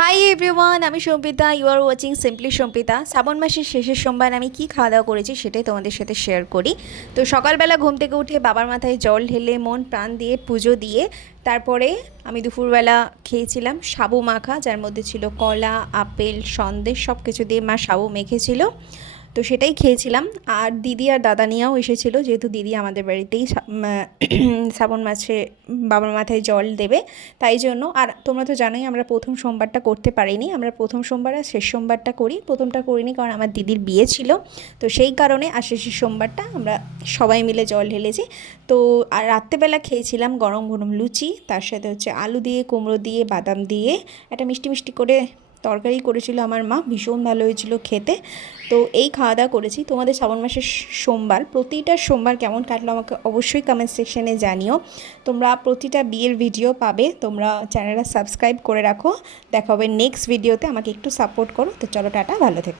High everyone, আমি Sampita. You are watching simply Sampita. শ্রাবণ মাসের শেষের সোমবার আমি কি খাওয়া দাওয়া করেছি সেটাই তোমাদের সাথে শেয়ার করি। তো সকালবেলা ঘুম থেকে উঠে বাবার মাথায় জল ঢেলে মন প্রাণ দিয়ে পুজো দিয়ে তারপরে আমি দুপুরবেলা খেয়েছিলাম সাবু মাখা, যার মধ্যে ছিল কলা, আপেল, সন্দেশ, সব কিছু দিয়ে মা সাবু মেখেছিল। তো সেটাই খেয়েছিলাম। আর দিদি আর দাদা নিয়েও এসেছিল, যেহেতু দিদি আমাদের বাড়িতেই শ্রাবণ মাসে বাবার মাথায় জল দেবে, তাই জন্য। আর তোমরা তো জানোই আমরা প্রথম সোমবারটা করতে পারিনি, আমরা প্রথম সোমবার আর শেষ সোমবারটা করি। প্রথমটা করিনি কারণ আমার দিদির বিয়ে ছিল, তো সেই কারণে। আর শেষের সোমবারটা আমরা সবাই মিলে জল ঢেলেছি। তো আর রাত্রেবেলা খেয়েছিলাম গরম গরম লুচি, তার সাথে হচ্ছে আলু দিয়ে, কুমড়ো দিয়ে, বাদাম দিয়ে একটা মিষ্টি মিষ্টি করে তরকারি করেছিল আমার মা, ভীষণ ভালো হয়েছিল খেতে। তো এই খাওয়া দাওয়া করেছি। তোমাদের শ্রাবণ মাসের সোমবার, প্রতিটা সোমবার কেমন কাটলো আমাকে অবশ্যই কমেন্ট সেকশনে জানিও। তোমরা প্রতিটা বিয়ের ভিডিও পাবে, তোমরা চ্যানেলটা সাবস্ক্রাইব করে রাখো। দেখা হবে নেক্সট ভিডিওতে, আমাকে একটু সাপোর্ট করো। তো চলো, টাটা, ভালো থেকো।